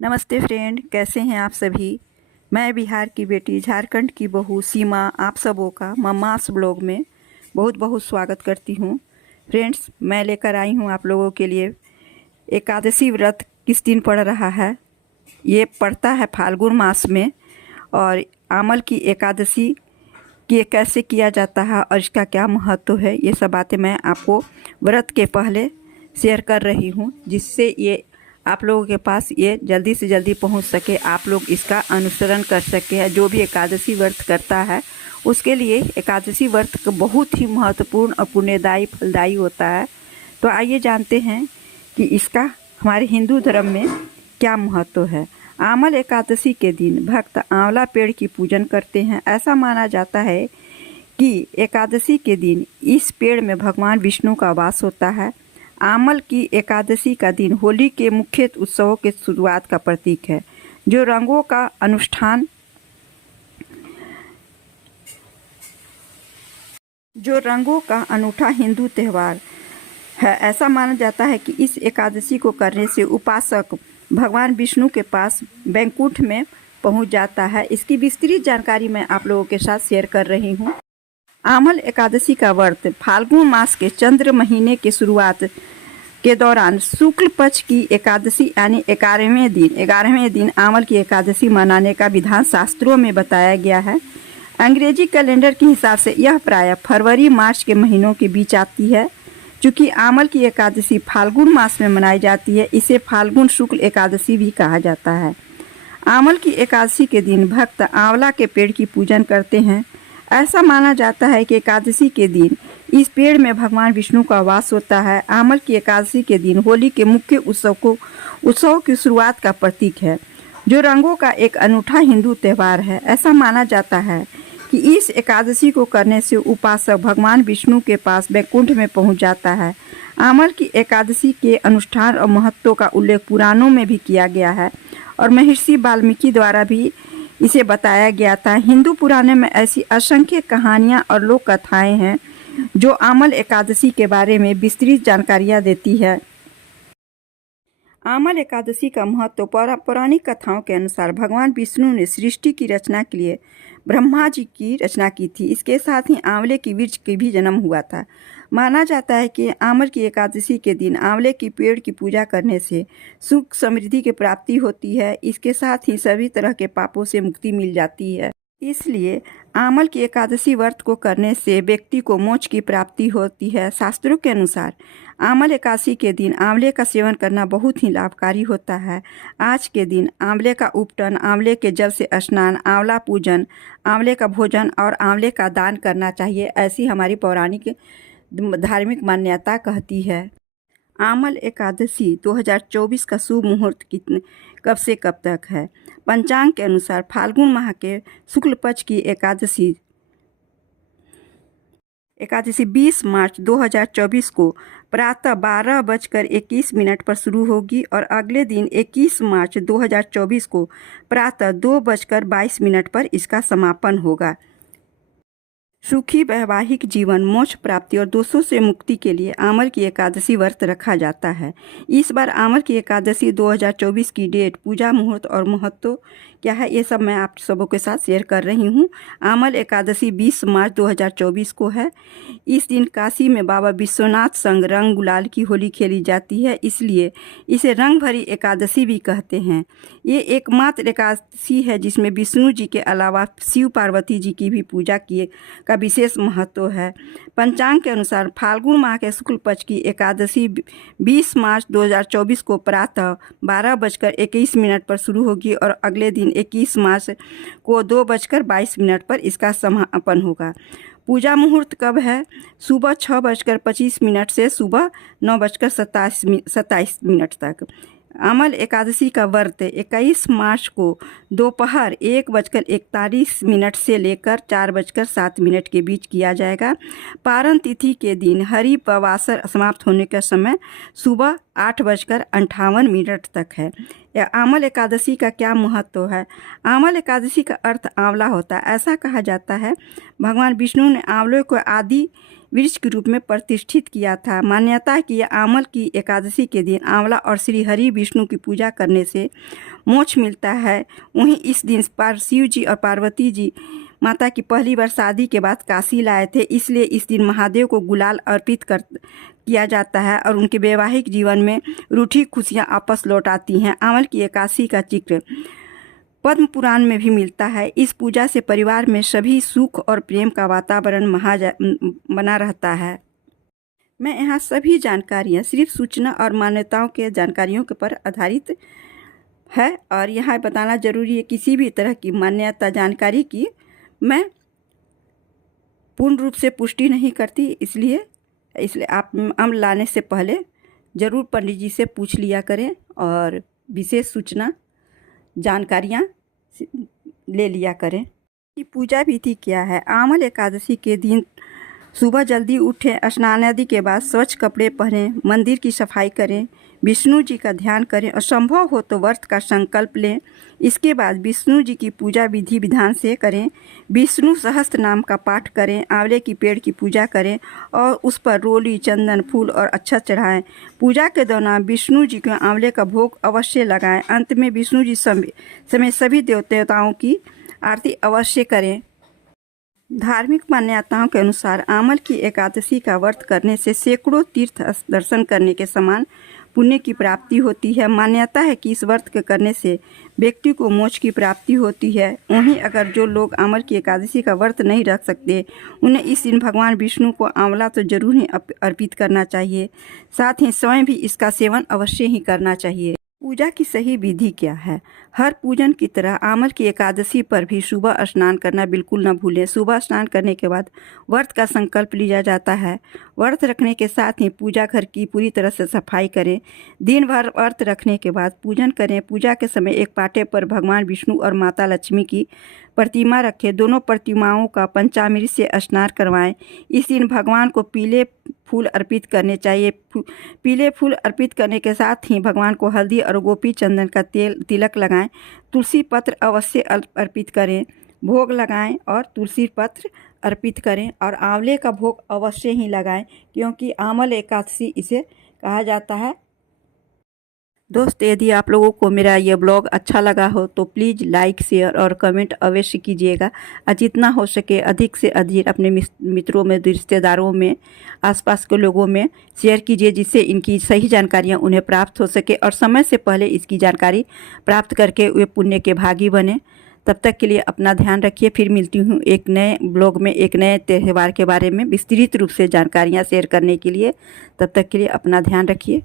नमस्ते फ्रेंड, कैसे हैं आप सभी। मैं बिहार की बेटी झारखंड की बहू सीमा आप सबों का मम्मास ब्लॉग में बहुत बहुत स्वागत करती हूँ। फ्रेंड्स, मैं लेकर आई हूँ आप लोगों के लिए एकादशी व्रत किस दिन पड़ रहा है। ये पड़ता है फाल्गुन मास में। और आमल की एकादशी कि कैसे किया जाता है और इसका क्या महत्व है, ये सब बातें मैं आपको व्रत के पहले शेयर कर रही हूँ, जिससे ये आप लोगों के पास ये जल्दी से जल्दी पहुँच सके, आप लोग इसका अनुसरण कर सके। जो भी एकादशी व्रत करता है उसके लिए एकादशी व्रत बहुत ही महत्वपूर्ण और पुण्यदायी फलदायी होता है। तो आइए जानते हैं कि इसका हमारे हिंदू धर्म में क्या महत्व है। आमल एकादशी के दिन भक्त आंवला पेड़ की पूजन करते हैं। ऐसा माना जाता है कि एकादशी के दिन इस पेड़ में भगवान विष्णु का वास होता है। आमल की एकादशी का दिन होली के मुख्य उत्सवों के शुरुआत का प्रतीक है, जो रंगों का अनूठा हिंदू त्यौहार है। ऐसा माना जाता है कि इस एकादशी को करने से उपासक भगवान विष्णु के पास वैकुंठ में पहुंच जाता है। इसकी विस्तृत जानकारी मैं आप लोगों के साथ शेयर कर रही हूं। आमल एकादशी का व्रत फाल्गुन मास के चंद्र महीने के शुरुआत के दौरान शुक्ल पक्ष की एकादशी यानी 11वें दिन आमल की एकादशी मनाने का विधान शास्त्रों में बताया गया है। अंग्रेजी कैलेंडर के हिसाब से यह प्रायः फरवरी मार्च के महीनों के बीच आती है। चूँकि आमल की एकादशी फाल्गुन मास में मनाई जाती है, इसे फाल्गुन शुक्ल एकादशी भी कहा जाता है। आमल की एकादशी के दिन भक्त आंवला के पेड़ की पूजन करते हैं। ऐसा माना जाता है कि एकादशी के दिन इस पेड़ में भगवान विष्णु का वास होता है। आमल की एकादशी के दिन होली के मुख्य उत्सव की शुरुआत का प्रतीक है, जो रंगों का एक अनूठा हिंदू त्यौहार है। ऐसा माना जाता है कि इस एकादशी को करने से उपासक भगवान विष्णु के पास वैकुंठ में पहुंच जाता है। आमल की एकादशी के अनुष्ठान और महत्व का उल्लेख पुराणों में भी किया गया है और महर्षि वाल्मीकि द्वारा भी इसे बताया गया था। हिंदू पुराणों में ऐसी असंख्य कहानियां और लोक कथाएं हैं जो आमल एकादशी के बारे में विस्तृत जानकारियां देती है। आमल एकादशी का महत्व पौराणिक कथाओं के अनुसार भगवान विष्णु ने सृष्टि की रचना के लिए ब्रह्मा जी की रचना की थी। इसके साथ ही आंवले की वृक्ष की भी जन्म हुआ था। माना जाता है कि आमल की एकादशी के दिन आंवले की पेड़ की पूजा करने से सुख समृद्धि की प्राप्ति होती है। इसके साथ ही सभी तरह के पापों से मुक्ति मिल जाती है। इसलिए आमल की एकादशी व्रत को करने से व्यक्ति को मोक्ष की प्राप्ति होती है। शास्त्रों के अनुसार आमल एकादशी के दिन आंवले का सेवन करना बहुत ही लाभकारी होता है। आज के दिन आंवले का उपटन, आंवले के जल से स्नान, आंवला पूजन, आंवले का भोजन और आंवले का दान करना चाहिए, ऐसी हमारी पौराणिक धार्मिक मान्यता कहती है। आमल एकादशी 2024 का शुभ मुहूर्त कब से कब तक है। पंचांग के अनुसार फाल्गुन माह के शुक्ल पक्ष की एकादशी 20 मार्च 2024 को प्रातः 12:21 पर शुरू होगी और अगले दिन 21 मार्च 2024 को प्रातः 2:22 पर इसका समापन होगा। सुखी वैवाहिक जीवन, मोक्ष प्राप्ति और दोषों से मुक्ति के लिए आमल की एकादशी व्रत रखा जाता है। इस बार आमल की एकादशी 2024 की डेट, पूजा मुहूर्त और महत्व क्या है, ये सब मैं आप सबों के साथ शेयर कर रही हूँ। आमल एकादशी 20 मार्च 2024 को है। इस दिन काशी में बाबा विश्वनाथ संग रंग गुलाल की होली खेली जाती है, इसलिए इसे रंग भरी एकादशी भी कहते हैं। ये एकमात्र एकादशी है जिसमें विष्णु जी के अलावा शिव पार्वती जी की भी पूजा का विशेष महत्व है। पंचांग के अनुसार फाल्गुन माह के शुक्ल पक्ष की एकादशी 20 मार्च 2024 को प्रातः 12:21 पर शुरू होगी और अगले दिन 21 मार्च को 2:22 पर इसका समापन होगा। पूजा मुहूर्त कब है? सुबह 6:25 से सुबह 9:27 तक। आमल एकादशी का व्रत 21 मार्च को दोपहर 1:41 से लेकर 4:07 के बीच किया जाएगा। पारण तिथि के दिन हरि प्रवासर समाप्त होने का समय सुबह 8:58 तक है। यह आमल एकादशी का क्या महत्व है? आमल एकादशी का अर्थ आंवला होता है। ऐसा कहा जाता है भगवान विष्णु ने आंवले को आदि वृक्ष के रूप में प्रतिष्ठित किया था। मान्यता है कि आमल की एकादशी के दिन आंवला और श्री हरि विष्णु की पूजा करने से मोक्ष मिलता है। वहीं इस दिन पर शिव जी और पार्वती जी माता की पहली बार शादी के बाद काशी लाए थे, इसलिए इस दिन महादेव को गुलाल अर्पित किया जाता है और उनके वैवाहिक जीवन में रूठी खुशियाँ आपस लौट आती हैं। आंवल की एकादशी का जिक्र पद्म पुराण में भी मिलता है। इस पूजा से परिवार में सभी सुख और प्रेम का वातावरण बना रहता है। मैं यहाँ सभी जानकारियाँ सिर्फ सूचना और मान्यताओं के जानकारियों के पर आधारित है और यहाँ बताना जरूरी है, किसी भी तरह की मान्यता जानकारी की मैं पूर्ण रूप से पुष्टि नहीं करती। इसलिए आप अम्ल लाने से पहले ज़रूर पंडित जी से पूछ लिया करें और विशेष सूचना जानकारियाँ ले लिया करें कि पूजा विधि क्या है। आंवल एकादशी के दिन सुबह जल्दी उठें, स्नान आदि के बाद स्वच्छ कपड़े पहनें, मंदिर की सफाई करें, विष्णु जी का ध्यान करें और संभव हो तो व्रत का संकल्प लें। इसके बाद विष्णु जी की पूजा विधि विधान से करें। विष्णु सहस्त्र नाम का पाठ करें, आंवले की पेड़ की पूजा करें और उस पर रोली, चंदन, फूल और अक्षत चढ़ाएं। पूजा के दौरान विष्णु जी को आंवले का भोग अवश्य लगाएं। अंत में विष्णु जी समेत सभी देवताओं की आरती अवश्य करें। धार्मिक मान्यताओं के अनुसार आंवल की एकादशी का व्रत करने से सैकड़ों तीर्थ दर्शन करने के समान पुण्य की प्राप्ति होती है। मान्यता है कि इस व्रत के करने से व्यक्ति को मोक्ष की प्राप्ति होती है। वहीं अगर जो लोग आंवल की एकादशी का व्रत नहीं रख सकते, उन्हें इस दिन भगवान विष्णु को आंवला तो जरूर ही अर्पित करना चाहिए, साथ ही स्वयं भी इसका सेवन अवश्य ही करना चाहिए। पूजा की सही विधि क्या है? हर पूजन की तरह आंवल की एकादशी पर भी सुबह स्नान करना बिल्कुल न भूलें। सुबह स्नान करने के बाद व्रत का संकल्प लिया जाता है। व्रत रखने के साथ ही पूजा घर की पूरी तरह से सफाई करें। दिन भर व्रत रखने के बाद पूजन करें। पूजा के समय एक पाटे पर भगवान विष्णु और माता लक्ष्मी की प्रतिमा रखें। दोनों प्रतिमाओं का पंचामृत से स्नान करवाएं। इस दिन भगवान को पीले फूल अर्पित करने चाहिए। पीले फूल अर्पित करने के साथ ही भगवान को हल्दी और गोपी चंदन का तिलक लगाएं। तुलसी पत्र अवश्य अर्पित करें, भोग लगाएं और तुलसी पत्र अर्पित करें और आंवले का भोग अवश्य ही लगाएं, क्योंकि आंवल एकादशी इसे कहा जाता है। दोस्त, यदि आप लोगों को मेरा यह ब्लॉग अच्छा लगा हो तो प्लीज़ लाइक, शेयर और कमेंट अवश्य कीजिएगा और जितना हो सके अधिक से अधिक अपने मित्रों में, रिश्तेदारों में, आसपास के लोगों में शेयर कीजिए, जिससे इनकी सही जानकारियां उन्हें प्राप्त हो सके और समय से पहले इसकी जानकारी प्राप्त करके वे पुण्य के भागी बने। तब तक के लिए अपना ध्यान रखिए। फिर मिलती हूँ एक नए ब्लॉग में एक नए त्यौहार के बारे में विस्तृत रूप से जानकारियाँ शेयर करने के लिए। तब तक के लिए अपना ध्यान रखिए।